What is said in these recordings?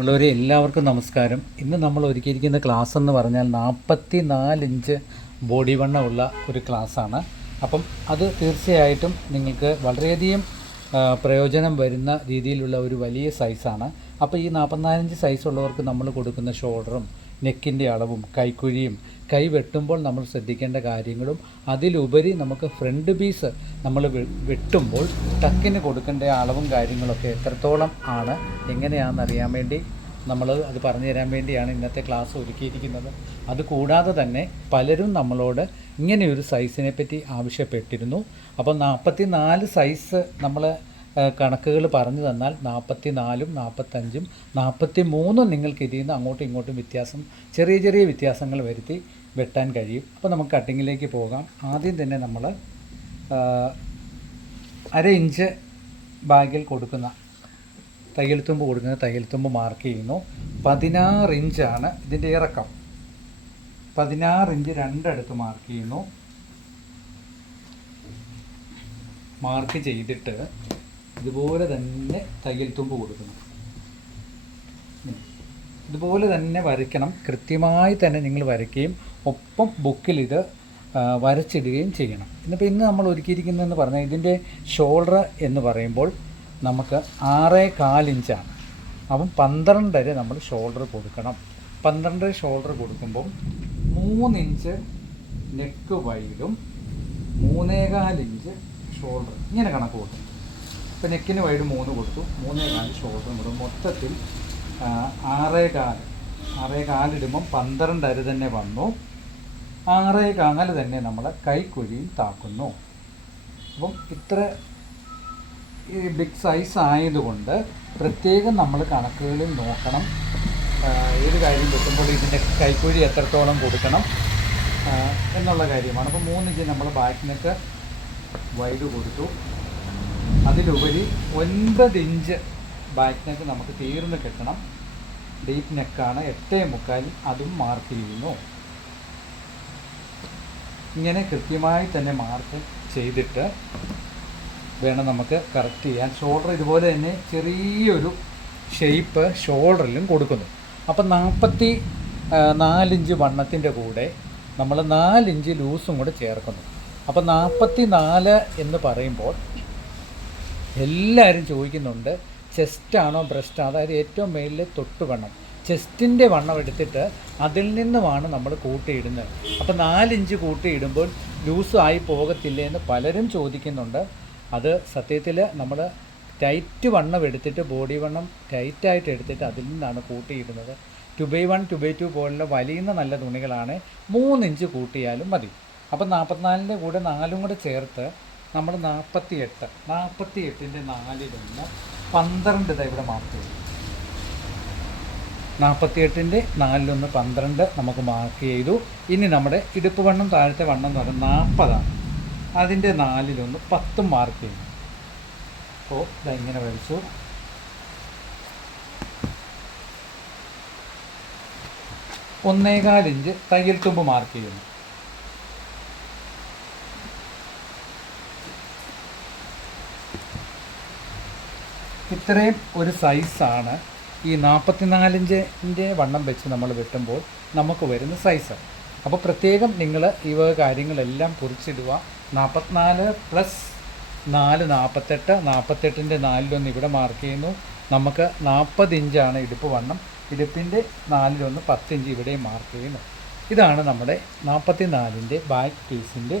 ഉള്ളവരെ എല്ലാവർക്കും നമസ്കാരം. ഇന്ന് നമ്മൾ ഒരുക്കിയിരിക്കുന്ന ക്ലാസ് എന്ന് പറഞ്ഞാൽ 44 ഇഞ്ച് ബോഡി വണ്ണമുള്ള ഒരു ക്ലാസ്സാണ്. അപ്പം അത് തീർച്ചയായിട്ടും നിങ്ങൾക്ക് വളരെയധികം പ്രയോജനം വരുന്ന രീതിയിലുള്ള ഒരു വലിയ സൈസാണ്. അപ്പോൾ ഈ 44 ഇഞ്ച് സൈസുള്ളവർക്ക് നമ്മൾ കൊടുക്കുന്ന ഷോൾഡറും നെക്കിൻ്റെ അളവും കൈക്കുഴിയും കൈ വെട്ടുമ്പോൾ നമ്മൾ ശ്രദ്ധിക്കേണ്ട കാര്യങ്ങളും അതിലുപരി നമുക്ക് ഫ്രണ്ട് പീസ് നമ്മൾ വെട്ടുമ്പോൾ ടക്കിന് കൊടുക്കേണ്ട അളവും കാര്യങ്ങളൊക്കെ എത്രത്തോളം ആണ് എങ്ങനെയാണെന്നറിയാൻ വേണ്ടി നമ്മൾ അത് പറഞ്ഞു തരാൻ വേണ്ടിയാണ് ഇന്നത്തെ ക്ലാസ് ഒരുക്കിയിരിക്കുന്നത്. അതുകൂടാതെ തന്നെ പലരും നമ്മളോട് ഇങ്ങനെയൊരു സൈസിനെ പറ്റി ആവശ്യപ്പെട്ടിരുന്നു. അപ്പോൾ 44 സൈസ് നമ്മൾ കണക്കുകൾ പറഞ്ഞു തന്നാൽ 44ഉം 45ഉം 43ഉം നിങ്ങൾക്ക് ഇതിൽ നിന്ന് അങ്ങോട്ടും ഇങ്ങോട്ടും വ്യത്യാസം ചെറിയ ചെറിയ വ്യത്യാസങ്ങൾ വരുത്തി വെട്ടാൻ കഴിയും. അപ്പോൾ നമുക്ക് കട്ടിങ്ങിലേക്ക് പോകാം. ആദ്യം തന്നെ നമ്മൾ 1/2 ഇഞ്ച് ബാഗിൽ കൊടുക്കുന്ന തയ്യൽത്തുമ്പ് കൊടുക്കുന്ന തയ്യൽത്തുമ്പ് മാർക്ക് ചെയ്യുന്നു. 16 ഇഞ്ചാണ് ഇതിൻ്റെ ഇറക്കം. 16 ഇഞ്ച് രണ്ടിടത്ത് മാർക്ക് ചെയ്യുന്നു. മാർക്ക് ചെയ്തിട്ട് ഇതുപോലെ തന്നെ തയ്യൽത്തുമ്പ് കൊടുക്കുന്നു. ഇതുപോലെ തന്നെ വരയ്ക്കണം. കൃത്യമായി തന്നെ നിങ്ങൾ വരയ്ക്കുകയും ഒപ്പം ബുക്കിൽ ഇത് വരച്ചിടുകയും ചെയ്യണം. ഇന്ന് നമ്മൾ ഒരുക്കിയിരിക്കുന്നതെന്ന് പറഞ്ഞാൽ ഇതിൻ്റെ ഷോൾഡർ എന്ന് പറയുമ്പോൾ നമുക്ക് 6.25 ഇഞ്ചാണ്. അപ്പം 12 നമ്മൾ ഷോൾഡർ കൊടുക്കണം. 12 ഷോൾഡർ കൊടുക്കുമ്പം 3 ഇഞ്ച് നെക്ക് വൈഡും 3.25 ഇഞ്ച് ഷോൾഡർ ഇങ്ങനെ കണക്ക് കൊടുക്കും. ഇപ്പോൾ നെക്കിന് വൈഡ് 3 കൊടുത്തു, 3.25 ഷോൾഡറും കൊടുക്കും. മൊത്തത്തിൽ 6.25 ഇടുമ്പം 12 തന്നെ വന്നു. 6.25 തന്നെ നമ്മൾ കൈക്കുഴിയും താക്കുന്നു. അപ്പം ഇത്ര ബിഗ് സൈസ് ആയതുകൊണ്ട് പ്രത്യേകം നമ്മൾ കണക്കുകളിൽ നോക്കണം. ഏത് കാര്യം വെട്ടുമ്പോൾ ഇതിൻ്റെ കൈക്കുഴി എത്രത്തോളം കൊടുക്കണം എന്നുള്ള കാര്യമാണ്. അപ്പോൾ 3 ഇഞ്ച് നമ്മൾ ബാക്ക് നെക്ക് വൈഡ് കൊടുത്തു. അതിലുപരി 9 ഇഞ്ച് ബാക്ക് നെക്ക് നമുക്ക് തീർന്ന് കിട്ടണം. ഡീപ്പ് നെക്കാണ് 8.25, അതും മാർക്ക് ചെയ്യുന്നു. ഇങ്ങനെ കൃത്യമായി തന്നെ മാർക്ക് ചെയ്തിട്ട് വേണം നമുക്ക് കറക്റ്റ് ചെയ്യാൻ. ഷോൾഡർ ഇതുപോലെ തന്നെ ചെറിയൊരു ഷേപ്പ് ഷോൾഡറിലും കൊടുക്കുന്നു. അപ്പം 44 ഇഞ്ച് വണ്ണത്തിൻ്റെ കൂടെ നമ്മൾ 4 ഇഞ്ച് ലൂസും കൂടെ ചേർക്കുന്നു. അപ്പം 44 എന്ന് പറയുമ്പോൾ എല്ലാവരും ചോദിക്കുന്നുണ്ട്, ചെസ്റ്റാണോ ബ്രസ്റ്റാണോ, അതായത് ഏറ്റവും മേലിൽ തൊട്ട് വണ്ണം ചെസ്റ്റിൻ്റെ വണ്ണം എടുത്തിട്ട് അതിൽ നിന്നുമാണ് നമ്മൾ കൂട്ടിയിടുന്നത്. അപ്പോൾ 4 ഇഞ്ച് കൂട്ടിയിടുമ്പോൾ ലൂസ് ആയി പോകത്തില്ലേ എന്ന് പലരും ചോദിക്കുന്നുണ്ട്. അത് സത്യത്തിൽ നമ്മൾ ടൈറ്റ് വണ്ണം എടുത്തിട്ട് ബോഡി വണ്ണം ടൈറ്റായിട്ട് എടുത്തിട്ട് അതിൽ നിന്നാണ് കൂട്ടിയിടുന്നത്. 2x1 2x2 പോലുള്ള വലിയുന്ന നല്ല തുണികളാണ് 3 ഇഞ്ച് കൂട്ടിയാലും മതി. അപ്പം 44ൻ്റെ കൂടെ 4ഉം കൂടെ ചേർത്ത് നമ്മൾ 48ൻ്റെ 4 12 ഇവിടെ മാർക്ക് ചെയ്തു. 48ൻ്റെ 4 12 നമുക്ക് മാർക്ക് ചെയ്തു. ഇനി നമ്മുടെ ഇടുപ്പ് വണ്ണം താഴത്തെ വണ്ണം എന്ന് പറയുന്നത് 40ആണ്. അതിൻ്റെ 4 10 മാർക്ക് ചെയ്യുന്നു. അപ്പോൾ ഇങ്ങനെ വരച്ചു. ഒന്നേകാൽ ഇഞ്ച് തയ്യൽ തുമ്പ് മാർക്ക് ചെയ്യുന്നു. ഇത്രയും ഒരു സൈസാണ് ഈ 44 ഇഞ്ചിൻ്റെ വണ്ണം വെച്ച് നമ്മൾ വെട്ടുമ്പോൾ നമുക്ക് വരുന്ന സൈസ്. അപ്പോൾ പ്രത്യേകം നിങ്ങൾ ഈ വക കാര്യങ്ങളെല്ലാം കുറിച്ചിടുക. 44 + 4 48, 48ൻ്റെ 4 ഇവിടെ മാർക്ക് ചെയ്യുന്നു. നമുക്ക് 40 ഇഞ്ചാണ് ഇടുപ്പ് വണ്ണം. ഇടുപ്പിൻ്റെ 4 10 ഇഞ്ച് ഇവിടെയും മാർക്ക് ചെയ്യുന്നു. ഇതാണ് നമ്മുടെ 44ൻ്റെ ബാക്ക് പീസിൻ്റെ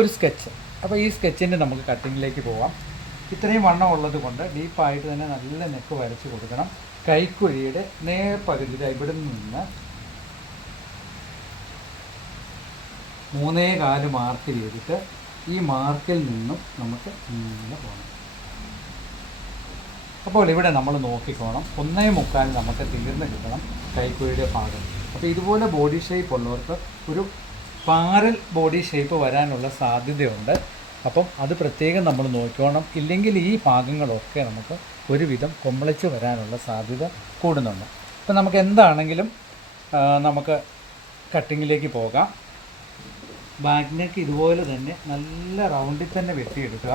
ഒരു സ്കെച്ച്. അപ്പോൾ ഈ സ്കെച്ചിൻ്റെ നമുക്ക് കട്ടിങ്ങിലേക്ക് പോവാം. ഇത്രയും വണ്ണം ഉള്ളത് കൊണ്ട് ഡീപ്പായിട്ട് തന്നെ നല്ല നെക്ക് വരച്ച് കൊടുക്കണം. കൈക്കുഴിയുടെ നേർപകുതി ഇവിടെ നിന്ന് 3.25 മാർക്ക് ചെയ്തിട്ട് ഈ മാർക്കിൽ നിന്നും നമുക്ക് ഇങ്ങനെ പോകണം. അപ്പോൾ ഇവിടെ നമ്മൾ നോക്കിക്കോണം, 1.25 നമുക്ക് തീർന്ന് കിട്ടണം കൈക്കുഴിയുടെ ഭാഗം. അപ്പോൾ ഇതുപോലെ ബോഡി ഷേപ്പ് ഉള്ളവർക്ക് ഒരു പാരൽ ബോഡി ഷേപ്പ് വരാനുള്ള സാധ്യതയുണ്ട്. അപ്പം അത് പ്രത്യേകം നമ്മൾ നോക്കിക്കോണം. ഇല്ലെങ്കിൽ ഈ ഭാഗങ്ങളൊക്കെ നമുക്ക് ഒരുവിധം കൊമ്പളിച്ച് വരാനുള്ള സാധ്യത കൂടുന്നുണ്ട്. അപ്പം നമുക്ക് എന്താണെങ്കിലും നമുക്ക് കട്ടിങ്ങിലേക്ക് പോകാം. ബാക്ക് നെക്ക് ഇതുപോലെ തന്നെ നല്ല റൗണ്ടിൽ തന്നെ വെട്ടിയെടുക്കുക.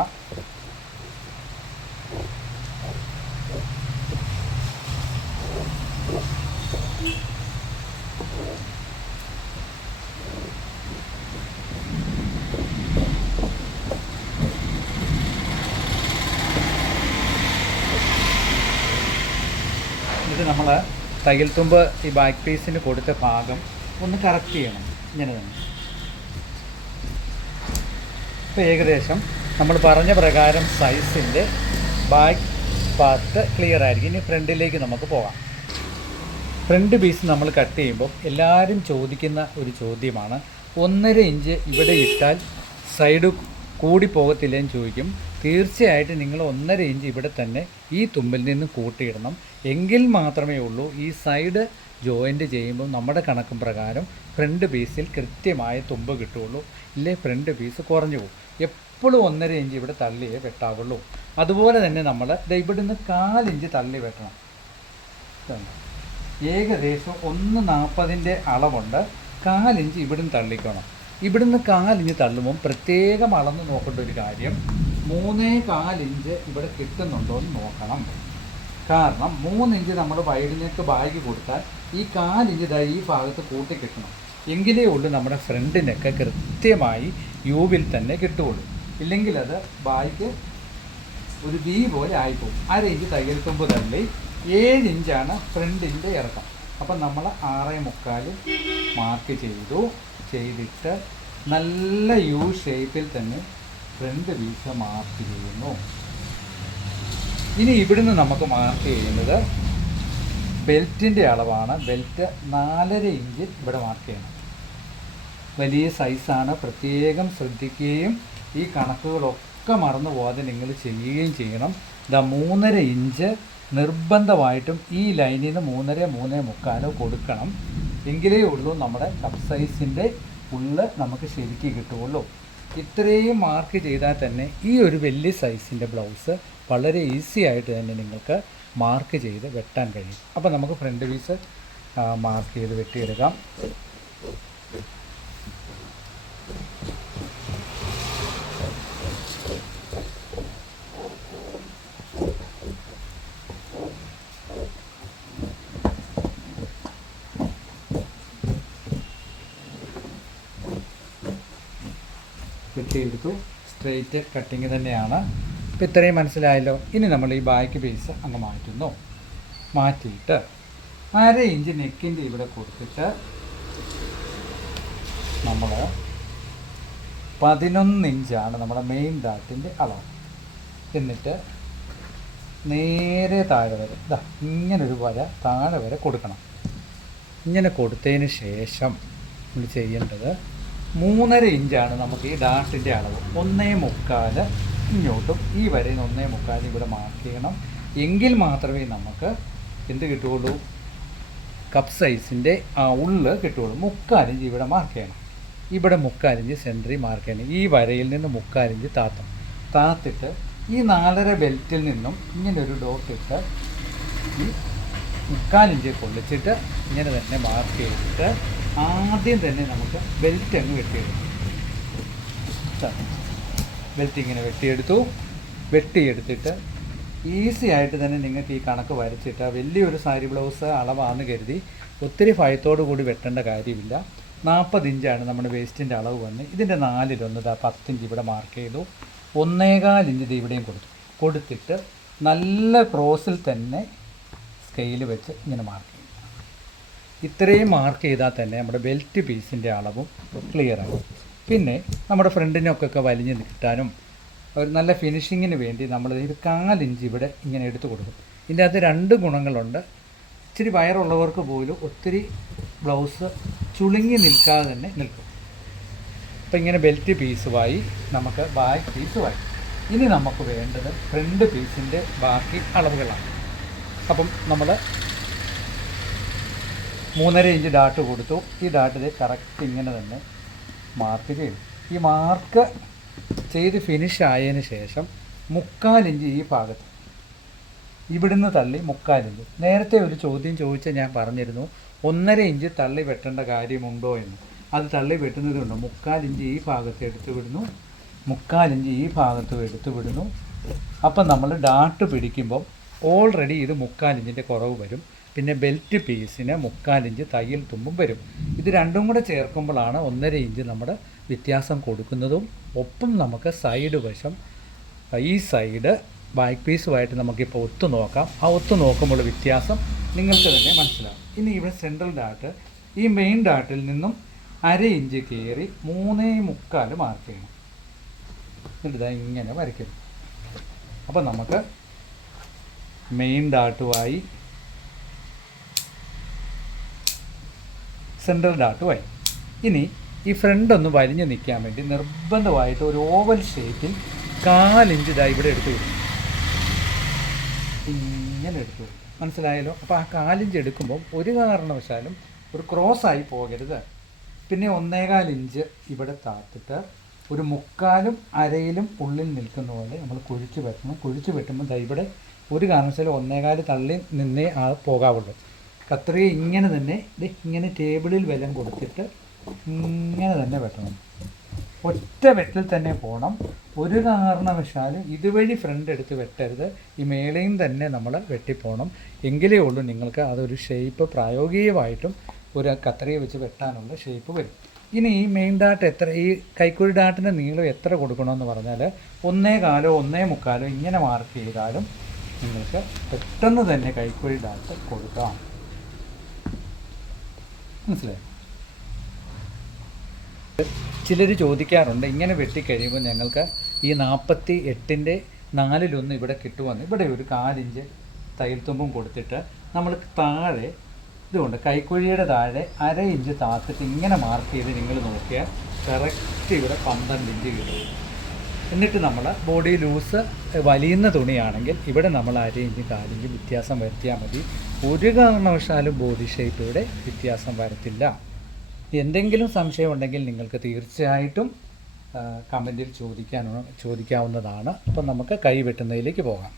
ഇത് നമ്മൾ തയ്യൽ തുമ്പ് ഈ ബാക്ക് പീസിന് കൊടുത്ത ഭാഗം ഒന്ന് കറക്റ്റ് ചെയ്യണം. ഇങ്ങനെ തന്നെ. ഇപ്പോൾ ഏകദേശം നമ്മൾ പറഞ്ഞ പ്രകാരം സൈസിൻ്റെ ബാക്ക് പാർട്ട് ക്ലിയർ ആയിരിക്കും. ഇനി ഫ്രണ്ടിലേക്ക് നമുക്ക് പോകാം. ഫ്രണ്ട് പീസ് നമ്മൾ കട്ട് ചെയ്യുമ്പോൾ എല്ലാവരും ചോദിക്കുന്ന ഒരു ചോദ്യമാണ്, 1.5 ഇഞ്ച് ഇവിടെ ഇട്ടാൽ സൈഡ് കൂടി പോകത്തില്ലെന്ന് ചോദിക്കും. തീർച്ചയായിട്ടും നിങ്ങൾ 1.5 ഇഞ്ച് ഇവിടെ തന്നെ ഈ തുമ്പിൽ നിന്ന് കൂട്ടിയിടണം. എങ്കിൽ മാത്രമേ ഉള്ളൂ ഈ സൈഡ് ജോയിൻ്റ് ചെയ്യുമ്പോൾ നമ്മുടെ കണക്കും പ്രകാരം ഫ്രണ്ട് പീസിൽ കൃത്യമായ തുമ്പ് കിട്ടുകയുള്ളൂ. ഇല്ലേ ഫ്രണ്ട് പീസ് കുറഞ്ഞു പോകും. എപ്പോഴും 1.5 ഇഞ്ച് ഇവിടെ തള്ളിയേ വെട്ടാവുള്ളൂ. അതുപോലെ തന്നെ നമ്മൾ ഇവിടുന്ന് 1/4 ഇഞ്ച് തള്ളി വെട്ടണം. ഏകദേശം 1.40 അളവുണ്ട്. 1/4 ഇഞ്ച് ഇവിടുന്ന് തള്ളിക്കണം. ഇവിടുന്ന് 1/4 ഇഞ്ച് തള്ളുമ്പം പ്രത്യേകം അളന്ന് നോക്കേണ്ട ഒരു കാര്യം, 3.25 ഇഞ്ച് ഇവിടെ കിട്ടുന്നുണ്ടോ എന്ന് നോക്കണം. കാരണം 3 ഇഞ്ച് നമ്മൾ വൈഡിനേക്ക് ബാഗ് കൊടുത്താൽ ഈ 1/4 ഇഞ്ച് ഈ ഭാഗത്ത് കൂട്ടി കിട്ടണം. എങ്കിലേ ഉള്ളൂ നമ്മുടെ ഫ്രണ്ടിനൊക്കെ കൃത്യമായി യൂവിൽ തന്നെ കിട്ടുകയുള്ളൂ. ഇല്ലെങ്കിൽ അത് ബാഗ് ഒരു വി പോലെ ആയിപ്പോകും. 1/2 ഇഞ്ച് തയ്യൽ തുമ്പ് തള്ളി 7 ഇഞ്ചാണ് ഫ്രണ്ടിൻ്റെ ഇറക്കം. അപ്പം നമ്മൾ 6.25 മാർക്ക് ചെയ്തിട്ട് നല്ല യു ഷേപ്പിൽ തന്നെ ഫ്രണ്ട് പീസ് മാർക്ക് ചെയ്യുന്നു. ഇനി ഇവിടുന്ന് നമുക്ക് മാർക്ക് ചെയ്യുന്നത് ബെൽറ്റിൻ്റെ അളവാണ്. ബെൽറ്റ് 4.5 ഇഞ്ച് ഇവിടെ മാർക്ക് ചെയ്യണം. വലിയ സൈസാണ്, പ്രത്യേകം ശ്രദ്ധിക്കുകയും ഈ കണക്കുകളൊക്കെ മറന്നു പോകാതെ നിങ്ങൾ ചെയ്യുകയും ചെയ്യണം. 3.5 ഇഞ്ച് നിർബന്ധമായിട്ടും ഈ ലൈനിൽ നിന്ന് 3.5 കൊടുക്കണം. എങ്കിലേ ഉള്ളൂ നമ്മുടെ കപ്പ് സൈസിൻ്റെ ഉള്ളിൽ നമുക്ക് ശരിക്കും കിട്ടുകയുള്ളൂ. ഇത്രയും മാർക്ക് ചെയ്താൽ തന്നെ ഈ ഒരു വലിയ സൈസിൻ്റെ ബ്ലൗസ് വളരെ ഈസി ആയിട്ട് തന്നെ നിങ്ങൾക്ക് മാർക്ക് ചെയ്ത് വെട്ടാൻ കഴിയും. അപ്പോൾ നമുക്ക് ഫ്രണ്ട് പീസ് മാർക്ക് ചെയ്ത് വെട്ടിയെടുക്കാം. വെട്ടിയെടുത്തു. സ്ട്രെയിറ്റ് കട്ടിങ് തന്നെയാണ്. ഇപ്പോൾ ഇത്രയും മനസ്സിലായല്ലോ. ഇനി നമ്മൾ ഈ ബാക്ക് പീസ് അങ്ങ് മാറ്റുന്നു. മാറ്റിയിട്ട് 1/2 ഇഞ്ച് നെക്കിൻ്റെ ഇവിടെ കൊടുത്തിട്ട് നമ്മൾ 11 ഇഞ്ചാണ് നമ്മുടെ മെയിൻ ഡാട്ടിൻ്റെ അളവ്. എന്നിട്ട് നേരെ താഴെ വരെ ഇങ്ങനൊരു വര താഴെ വരെ കൊടുക്കണം. ഇങ്ങനെ കൊടുത്തതിന് ശേഷം നമ്മൾ ചെയ്യേണ്ടത് 3.5 ഇഞ്ചാണ് നമുക്ക് ഈ ഡാട്ടിൻ്റെ അളവ്. 1.25 ഇങ്ങോട്ടും ഈ വരയിൽ 1.25 ഇവിടെ മാർക്ക് ചെയ്യണം. എങ്കിൽ മാത്രമേ നമുക്ക് എന്ത് കിട്ടുകയുള്ളൂ, കപ്പ് സൈസിൻ്റെ ഉള്ളിൽ കിട്ടുകയുള്ളൂ. 3/4 ഇഞ്ച് ഇവിടെ മാർക്ക് ചെയ്യണം. ഇവിടെ 3/4 ഇഞ്ച് സെൻറ്ററിൽ മാർക്ക് ചെയ്യണം. ഈ വരയിൽ നിന്ന് 3/4 ഇഞ്ച് താത്തിട്ട് ഈ 4.5 ബെൽറ്റിൽ നിന്നും ഇങ്ങനെ ഒരു ഡോട്ട് ഇട്ട് ഈ 3/4 ഇഞ്ച് കൊള്ളിച്ചിട്ട് ഇങ്ങനെ തന്നെ മാർക്ക് ചെയ്തിട്ട് ആദ്യം തന്നെ നമുക്ക് ബെൽറ്റ് അങ്ങ് വെട്ടിയെടുക്കും. ബെൽറ്റ് ഇങ്ങനെ വെട്ടിയെടുത്തിട്ട് ഈസി ആയിട്ട് തന്നെ നിങ്ങൾക്ക് ഈ കണക്ക് വരച്ചിട്ട് വലിയൊരു സാരി ബ്ലൗസ് അളവാണെന്ന് കരുതി ഒത്തിരി ഭയത്തോടു കൂടി വെട്ടേണ്ട കാര്യമില്ല. 40 ഇഞ്ചാണ് നമ്മുടെ വേസ്റ്റിൻ്റെ അളവ് വന്ന്. ഇതിൻ്റെ 4/1 10 ഇഞ്ച് ഇവിടെ മാർക്ക് ചെയ്തു. 1.25 ഇഞ്ച് ഇവിടെയും കൊടുത്തിട്ട് നല്ല ക്രോസിൽ തന്നെ സ്കെയിൽ വെച്ച് ഇങ്ങനെ മാർക്ക് ചെയ്യും. ഇത്രയും മാർക്ക് ചെയ്താൽ തന്നെ നമ്മുടെ ബെൽറ്റ് പീസിൻ്റെ അളവും ക്ലിയറാകും. പിന്നെ നമ്മുടെ ഫ്രണ്ടിനൊക്കെ വലിഞ്ഞ് കിട്ടാനും ഒരു നല്ല ഫിനിഷിങ്ങിന് വേണ്ടി നമ്മൾ ഒരു 1/4 ഇഞ്ച് ഇവിടെ ഇങ്ങനെ എടുത്ത് കൊടുക്കും. ഇതിൻ്റെ അകത്ത് 2 ഗുണങ്ങളുണ്ട്. ഇച്ചിരി വയറുള്ളവർക്ക് പോലും ഒത്തിരി ബ്ലൗസ് ചുളുങ്ങി നിൽക്കാതെ തന്നെ നിൽക്കും. അപ്പോൾ ഇങ്ങനെ ബെൽറ്റ് പീസുമായി നമുക്ക് ബാക്ക് പീസുമായി. ഇനി നമുക്ക് വേണ്ടത് ഫ്രണ്ട് പീസിൻ്റെ ബാക്കി അളവുകളാണ്. അപ്പം നമ്മൾ 3.5 ഇഞ്ച് ഡാട്ട് കൊടുത്തു. ഈ ഡാട്ടിൽ കറക്റ്റ് ഇങ്ങനെ തന്നെ മാർക്ക് ചെയ്തു. ഈ മാർക്ക് ചെയ്ത് ഫിനിഷ് ആയതിന് ശേഷം 3/4 ഇഞ്ച് ഈ ഭാഗത്ത് ഇവിടുന്ന് തള്ളി 3/4 ഇഞ്ച്. നേരത്തെ ഒരു ചോദ്യം ചോദിച്ചാൽ ഞാൻ പറഞ്ഞിരുന്നു 1.5 ഇഞ്ച് തള്ളി വെട്ടേണ്ട കാര്യമുണ്ടോ എന്ന്. അത് തള്ളി വെട്ടുന്നതുകൊണ്ട് 3/4 ഇഞ്ച് ഈ ഭാഗത്ത് എടുത്തു വിടുന്നു, 3/4 ഇഞ്ച് ഈ ഭാഗത്തും എടുത്തു വിടുന്നു. അപ്പം നമ്മൾ ഡാട്ട് പിടിക്കുമ്പം ഓൾറെഡി ഇത് 3/4 ഇഞ്ചിൻ്റെ കുറവ് വരും. പിന്നെ ബെൽറ്റ് പീസിന് 3/4 ഇഞ്ച് തയ്യൽ തുമ്പും വരും. ഇത് രണ്ടും കൂടെ ചേർക്കുമ്പോഴാണ് 1.5 ഇഞ്ച് നമ്മുടെ വ്യത്യാസം കൊടുക്കുന്നതും. ഒപ്പം നമുക്ക് സൈഡ് വശം ഈ സൈഡ് ബാക്ക് പീസുമായിട്ട് നമുക്കിപ്പോൾ ഒത്തു നോക്കാം. ആ ഒത്തു നോക്കുമ്പോൾ വ്യത്യാസം നിങ്ങൾക്ക് തന്നെ മനസ്സിലാവും. ഇനി ഇവിടെ സെൻട്രൽ ഡാട്ട് ഈ മെയിൻ ഡാട്ടിൽ നിന്നും 1/2 ഇഞ്ച് കയറി 3.25 മാർക്ക് ചെയ്യണം. എന്നിട്ട് ഇതാ ഇങ്ങനെ വരയ്ക്കുന്നു. അപ്പോൾ നമുക്ക് മെയിൻ ഡാട്ടുമായി സെൻട്രൽ ഡാട്ടുമായി. ഇനി ഈ ഫ്രണ്ട് ഒന്ന് വലിഞ്ഞ് നിൽക്കാൻ വേണ്ടി നിർബന്ധമായിട്ട് ഒരു ഓവൽ ഷേപ്പിൽ 1/4 ഇഞ്ച് ഇതാ ഇവിടെ എടുത്ത് വരും. ഇങ്ങനെ എടുത്തു വരും. മനസ്സിലായല്ലോ? അപ്പോൾ ആ 1/4 ഇഞ്ച് എടുക്കുമ്പോൾ ഒരു കാരണവശാലും ഒരു ക്രോസായി പോകരുത്. പിന്നെ 1.25 ഇഞ്ച് ഇവിടെ താത്തിട്ട് ഒരു 3/4 1/2 ഉള്ളിൽ നിൽക്കുന്ന പോലെ നമ്മൾ കുഴിച്ച് വെട്ടണം. കുഴിച്ച് വെട്ടുമ്പോൾ ഇവിടെ ഒരു കാരണവശാലും 1.25 തള്ളി നിന്നേ പോകാവുള്ളൂ. കത്രിക ഇങ്ങനെ തന്നെ ഇങ്ങനെ ടേബിളിൽ ബലം കൊടുത്തിട്ട് ഇങ്ങനെ തന്നെ വെട്ടണം. ഒറ്റ വെട്ടിൽ തന്നെ പോകണം. ഒരു കാരണവശാലും ഇതുവഴി ഫ്രണ്ട് എടുത്ത് വെട്ടരുത്. ഈ മേളയും തന്നെ നമ്മൾ വെട്ടിപ്പോകണം. എങ്കിലേ ഉള്ളൂ നിങ്ങൾക്ക് അതൊരു ഷേപ്പ് പ്രായോഗികമായിട്ടും ഒരു കത്രിക വെച്ച് വെട്ടാനുള്ള ഷേപ്പ് വരും. ഇനി ഈ മെയിൻ ഡാട്ട് എത്ര, ഈ കൈക്കുഴി ഡാട്ടിൻ്റെ നീളം എത്ര കൊടുക്കണമെന്ന് പറഞ്ഞാൽ 1.25 1.25 ഇങ്ങനെ മാർക്ക് ചെയ്താലും നിങ്ങൾക്ക് പെട്ടെന്ന് തന്നെ കൈക്കുഴി ഡാട്ട് കൊടുക്കാം. മനസ്സിലായി? ചിലർ ചോദിക്കാറുണ്ട്, ഇങ്ങനെ വെട്ടിക്കഴിയുമ്പോൾ ഞങ്ങൾക്ക് ഈ 48ൻ്റെ 4/1 ഇവിടെ കിട്ടുമെന്ന്. ഇവിടെ ഒരു 1/4 ഇഞ്ച് തയ്യൽ തുമ്പും കൊടുത്തിട്ട് നമ്മൾ താഴെ ഇതുകൊണ്ട് കൈക്കുഴിയുടെ താഴെ 1/2 ഇഞ്ച് താത്തിട്ട് ഇങ്ങനെ മാർക്ക് ചെയ്ത് നിങ്ങൾ നോക്കിയാൽ കറക്റ്റ് ഇവിടെ 12 ഇഞ്ച് കിട്ടും. എന്നിട്ട് നമ്മൾ ബോഡി ലൂസ് വലിയുന്ന തുണിയാണെങ്കിൽ ഇവിടെ നമ്മൾ 1/2 ഇഞ്ച് 1/4 ഇഞ്ച് വ്യത്യാസം വരുത്തിയാൽ മതി. ഒരു കാരണവശാലും ബോഡി ഷേപ്പ് ഇവിടെ വ്യത്യാസം വരത്തില്ല. എന്തെങ്കിലും സംശയം ഉണ്ടെങ്കിൽ നിങ്ങൾക്ക് തീർച്ചയായിട്ടും കമൻറ്റിൽ ചോദിക്കാവുന്നതാണ്. അപ്പോൾ നമുക്ക് കൈ വെട്ടുന്നതിലേക്ക് പോകാം.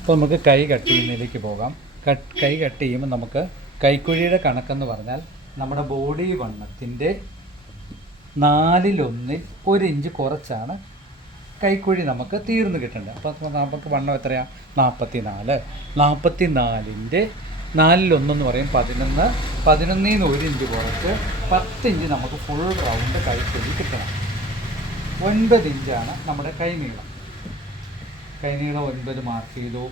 അപ്പോൾ നമുക്ക് കൈ കട്ട് ചെയ്യുന്നതിലേക്ക് പോകാം. കൈ കട്ട് ചെയ്യുമ്പോൾ നമുക്ക് കൈക്കുഴിയുടെ കണക്കെന്ന് പറഞ്ഞാൽ നമ്മുടെ ബോഡി വണ്ണത്തിൻ്റെ 4/1 1 ഇഞ്ച് കുറച്ചാണ് കൈക്കുഴി നമുക്ക് തീർന്നു കിട്ടേണ്ടത്. അപ്പോൾ നമുക്ക് വണ്ണം എത്രയാണ്? 44. 44ൻ്റെ 4/1 എന്ന് പറയും 11. 11-ൽ നിന്ന് 1 ഇഞ്ച് കുറച്ച് 10 ഇഞ്ച് നമുക്ക് ഫുൾ റൗണ്ട് കൈക്കുഴി കിട്ടണം. 9 ഇഞ്ചാണ് നമ്മുടെ കൈനീളം. കൈനീളം 9 മാർക്ക് ചെയ്തു.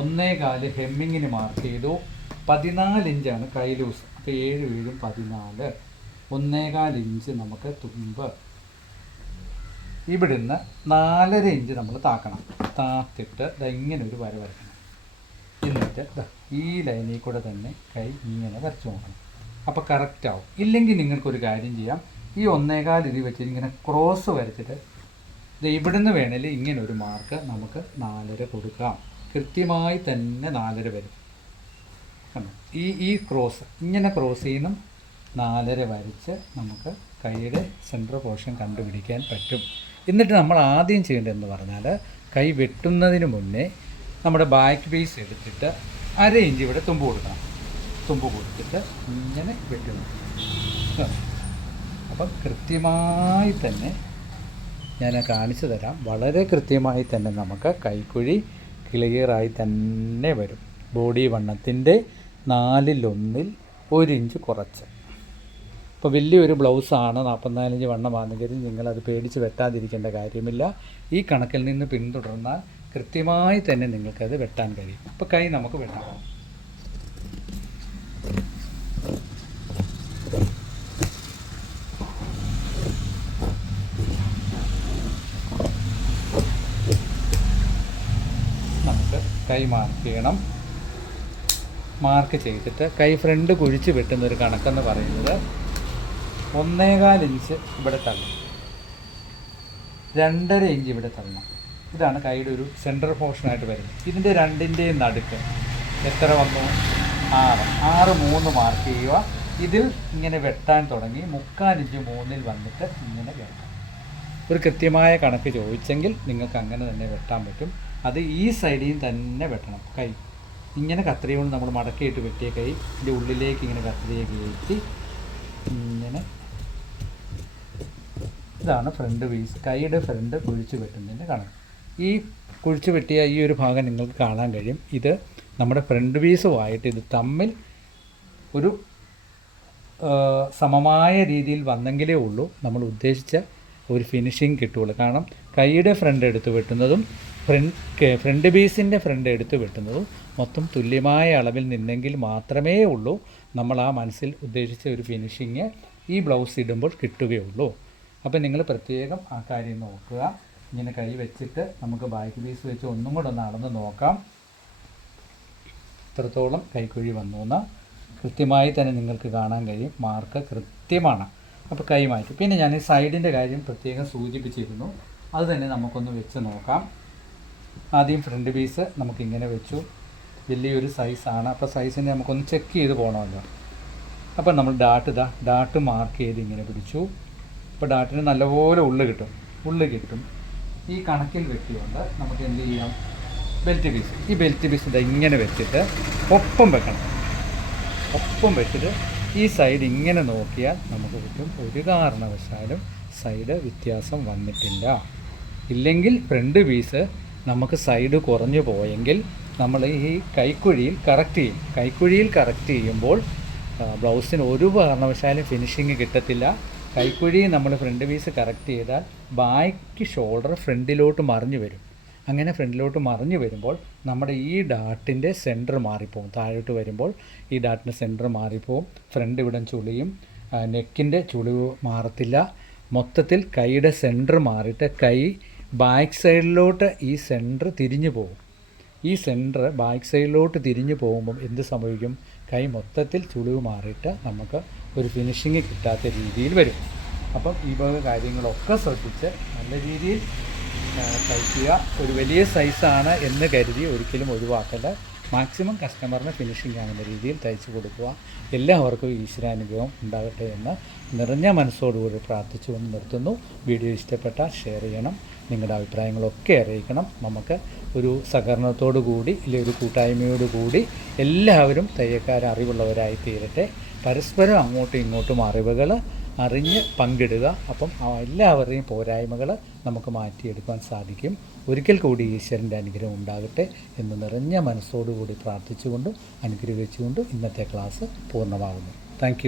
1.25 ഹെമ്മിങ്ങിന് മാർക്ക് ചെയ്തു. 14 ഇഞ്ചാണ് കൈ ലൂസ്. അപ്പോൾ 7 7 14. 1.25 ഇഞ്ച് നമുക്ക് തുമ്പ്. ഇവിടുന്ന് 4.5 ഇഞ്ച് നമ്മൾ താക്കണം. താത്തിട്ട് ഇങ്ങനെ ഒരു വര വരയ്ക്കണം. എന്നിട്ട് ഈ ലൈനിൽ കൂടെ തന്നെ കൈ ഇങ്ങനെ വരച്ചു നോക്കണം. അപ്പോൾ കറക്റ്റാവും. ഇല്ലെങ്കിൽ നിങ്ങൾക്കൊരു കാര്യം ചെയ്യാം. ഈ 1.25 ഇതി വെച്ച് ഇങ്ങനെ ക്രോസ് വരച്ചിട്ട് ഇവിടുന്ന് വേണമെങ്കിൽ ഇങ്ങനെ ഒരു മാർക്ക് നമുക്ക് 4.5 കൊടുക്കാം. കൃത്യമായി തന്നെ 4.5 വരും. കണ്ടോ? ഈ ക്രോസ് ഇങ്ങനെ ക്രോസ് ചെയ്യുന്നു 4.5 വരച്ച് നമുക്ക് കൈയുടെ സെൻറ്റർ പോർഷൻ കണ്ടുപിടിക്കാൻ പറ്റും. എന്നിട്ട് നമ്മൾ ആദ്യം ചെയ്യേണ്ടതെന്ന് പറഞ്ഞാൽ കൈ വെട്ടുന്നതിന് മുന്നേ നമ്മുടെ ബാക്ക് പീസ് എടുത്തിട്ട് 1/2 ഇഞ്ച് ഇവിടെ തുമ്പ് കൊടുക്കണം. തുമ്പ് കൊടുത്തിട്ട് ഇങ്ങനെ വെട്ടുന്നു. അപ്പം കൃത്യമായി തന്നെ ഞാൻ കാണിച്ചു തരാം. വളരെ കൃത്യമായി തന്നെ നമുക്ക് കൈക്കുഴി ക്ലിയറായി തന്നെ വരും. ബോഡി വണ്ണത്തിൻ്റെ 4/1 1 ഇഞ്ച് കുറച്ച്. ഇപ്പോൾ വലിയൊരു ബ്ലൗസാണ് 44 ഇഞ്ച് വണ്ണമാണെങ്കിൽ നിങ്ങളത് പേടിച്ച് വെട്ടാതിരിക്കേണ്ട കാര്യമില്ല. ഈ കണക്കിൽ നിന്ന് പിന്തുടർന്നാൽ കൃത്യമായി തന്നെ നിങ്ങൾക്കത് വെട്ടാൻ കഴിയും. ഇപ്പോൾ കൈ നമുക്ക് വെട്ടാം. നമുക്ക് കൈ മാർക്ക് ചെയ്യണം. മാർക്ക് ചെയ്തിട്ട് കൈ ഫ്രണ്ട് കുഴിച്ച് വെട്ടുന്നൊരു കണക്കെന്ന് പറയുന്നത് 1.25 ഇഞ്ച് ഇവിടെ തള്ളണം. 2.5 ഇഞ്ച് ഇവിടെ തള്ളണം. ഇതാണ് കൈയുടെ ഒരു സെൻട്രൽ പോർഷനായിട്ട് വരുന്നത്. ഇതിൻ്റെ രണ്ടിൻ്റെയും നടുക്ക് എത്ര വന്നു? 6 3 മാർക്ക് ചെയ്യുക. ഇതിൽ ഇങ്ങനെ വെട്ടാൻ തുടങ്ങി 3/4 ഇഞ്ച് 3-ൽ വന്നിട്ട് ഇങ്ങനെ വെട്ടാം. ഒരു കൃത്യമായ കണക്ക് ചോദിച്ചെങ്കിൽ നിങ്ങൾക്ക് അങ്ങനെ തന്നെ വെട്ടാൻ പറ്റും. അത് ഈ സൈഡിൽ തന്നെ വെട്ടണം. കൈ ഇങ്ങനെ കത്രിക കൊണ്ട് നമ്മൾ മടക്കിയിട്ട് വെട്ടിയ കൈ ഇതിൻ്റെ ഉള്ളിലേക്ക് ഇങ്ങനെ കത്രിക കയറ്റി ഇങ്ങനെ. ഇതാണ് ഫ്രണ്ട് പീസ്. കൈയുടെ ഫ്രണ്ട് കുഴിച്ച് വെട്ടുന്നതിൻ്റെ കണക്ക്. ഈ കുഴിച്ച് വെട്ടിയ ഈ ഒരു ഭാഗം നിങ്ങൾക്ക് കാണാൻ കഴിയും. ഇത് നമ്മുടെ ഫ്രണ്ട് പീസുമായിട്ട് ഇത് തമ്മിൽ ഒരു സമമായ രീതിയിൽ വന്നെങ്കിലേ ഉള്ളൂ നമ്മൾ ഉദ്ദേശിച്ച ഒരു ഫിനിഷിങ് കിട്ടുകയുള്ളൂ. കാരണം കൈയുടെ ഫ്രണ്ട് എടുത്ത് വെട്ടുന്നതും ഫ്രണ്ട് പീസിൻ്റെ ഫ്രണ്ട് എടുത്ത് വെട്ടുന്നതും മൊത്തം തുല്യമായ അളവിൽ നിന്നെങ്കിൽ മാത്രമേ ഉള്ളൂ നമ്മൾ ആ മനസ്സിൽ ഉദ്ദേശിച്ച ഒരു ഫിനിഷിങ് ഈ ബ്ലൗസ് ഇടുമ്പോൾ കിട്ടുകയുള്ളൂ. അപ്പോൾ നിങ്ങൾ പ്രത്യേകം ആ കാര്യം നോക്കുക. ഇങ്ങനെ കൈ വെച്ചിട്ട് നമുക്ക് ബാക്ക് പീസ് വെച്ച് ഒന്നും കൂടെ ഒന്ന് അളന്ന് നോക്കാം. ഇത്രത്തോളം കൈക്കുഴി വന്നു എന്ന് കൃത്യമായി തന്നെ നിങ്ങൾക്ക് കാണാൻ കഴിയും. മാർക്ക് കൃത്യമാണ്. അപ്പോൾ കൈ മാറ്റി. പിന്നെ ഞാൻ ഈ സൈഡിൻ്റെ കാര്യം പ്രത്യേകം സൂചിപ്പിച്ചിരുന്നു. അത് തന്നെ നമുക്കൊന്ന് വെച്ച് നോക്കാം. ആദ്യം ഫ്രണ്ട് പീസ് നമുക്കിങ്ങനെ വെച്ചു. വലിയൊരു സൈസാണ്. അപ്പോൾ സൈസിനെ നമുക്കൊന്ന് ചെക്ക് ചെയ്ത് പോകണമല്ലോ. അപ്പോൾ നമ്മൾ ഡാട്ട് മാർക്ക് ചെയ്ത് ഇങ്ങനെ പിടിച്ചു. അപ്പോൾ ഡാട്ടിന് നല്ലപോലെ ഉള്ളു കിട്ടും. ഈ കണക്കിൽ വെട്ടിയുണ്ട് നമുക്ക് എന്ത് ചെയ്യാം, ഈ ബെൽറ്റ് പീസ് ഇങ്ങനെ വെച്ചിട്ട് ഒപ്പം വെക്കണം. ഒപ്പം വെച്ചിട്ട് ഈ സൈഡ് ഇങ്ങനെ നോക്കിയാൽ നമുക്ക് കിട്ടും. ഒരു കാരണവശാലും സൈഡ് വ്യത്യാസം വന്നിട്ടില്ല. ഇല്ലെങ്കിൽ ഫ്രണ്ട് പീസ് നമുക്ക് സൈഡ് കുറഞ്ഞു പോയെങ്കിൽ നമ്മൾ ഈ കൈക്കുഴിയിൽ കറക്റ്റ് ചെയ്യുമ്പോൾ ബ്ലൗസിന് ഒരു കാരണവശാലും ഫിനിഷിങ് കിട്ടത്തില്ല. കൈക്കുഴി നമ്മൾ ഫ്രണ്ട് പീസ് കറക്റ്റ് ചെയ്താൽ ബാക്ക് ഷോൾഡർ ഫ്രണ്ടിലോട്ട് മറിഞ്ഞു വരും. അങ്ങനെ ഫ്രണ്ടിലോട്ട് മറിഞ്ഞു വരുമ്പോൾ നമ്മുടെ ഈ ഡാട്ടിൻ്റെ സെൻറ്റർ മാറിപ്പോവും. താഴോട്ട് വരുമ്പോൾ ഈ ഡാട്ടിൻ്റെ സെൻറ്റർ മാറിപ്പോവും. ഫ്രണ്ട് ഇവിടം ചുളിയും, നെക്കിൻ്റെ ചുളിവ് മാറത്തില്ല. മൊത്തത്തിൽ കൈയുടെ സെൻറ്റർ മാറിയിട്ട് കൈ ബാക്ക് സൈഡിലോട്ട് ഈ സെൻറ്റർ തിരിഞ്ഞു പോകും. ഈ സെൻറ്റർ ബാക്ക് സൈഡിലോട്ട് തിരിഞ്ഞു പോകുമ്പം എന്ത് സംഭവിക്കും, കൈ മൊത്തത്തിൽ ചുളിവ് മാറിയിട്ട് നമുക്ക് ഒരു ഫിനിഷിങ് കിട്ടാത്ത രീതിയിൽ വരും. അപ്പം ഈ വക കാര്യങ്ങളൊക്കെ ശ്രദ്ധിച്ച് നല്ല രീതിയിൽ തയ്ക്കുക. ഒരു വലിയ സൈസാണ് എന്ന് കരുതി ഒരിക്കലും ഒഴിവാക്കല്ല. മാക്സിമം കസ്റ്റമറിന് ഫിനിഷിംഗ് ആകുന്ന രീതിയിൽ തയ്ച്ചു കൊടുക്കുക. എല്ലാവർക്കും ഈശ്വരാനുഗ്രഹം ഉണ്ടാകട്ടെ എന്ന് നിറഞ്ഞ മനസ്സോടുകൂടി പ്രാർത്ഥിച്ചുകൊണ്ട് നിർത്തുന്നു. വീഡിയോ ഇഷ്ടപ്പെട്ടാൽ ഷെയർ ചെയ്യണം. നിങ്ങളുടെ അഭിപ്രായങ്ങളൊക്കെ അറിയിക്കണം. നമുക്ക് ഒരു സഹകരണത്തോടു കൂടി അല്ലെങ്കിൽ ഒരു കൂട്ടായ്മയോടു കൂടി എല്ലാവരും തയ്യക്കാർ അറിവുള്ളവരായി തീരട്ടെ. പരസ്പരം അങ്ങോട്ടും ഇങ്ങോട്ടും അറിവുകൾ അറിഞ്ഞ് പങ്കിടുക. അപ്പം എല്ലാവരുടെയും പോരായ്മകൾ നമുക്ക് മാറ്റിയെടുക്കാൻ സാധിക്കും. ഒരിക്കൽ കൂടി ഈശ്വരൻ്റെ അനുഗ്രഹം ഉണ്ടാകട്ടെ എന്ന് നിറഞ്ഞ മനസ്സോടുകൂടി പ്രാർത്ഥിച്ചുകൊണ്ടും അനുഗ്രഹിച്ചുകൊണ്ടും ഇന്നത്തെ ക്ലാസ് പൂർണ്ണമാകുന്നു. താങ്ക്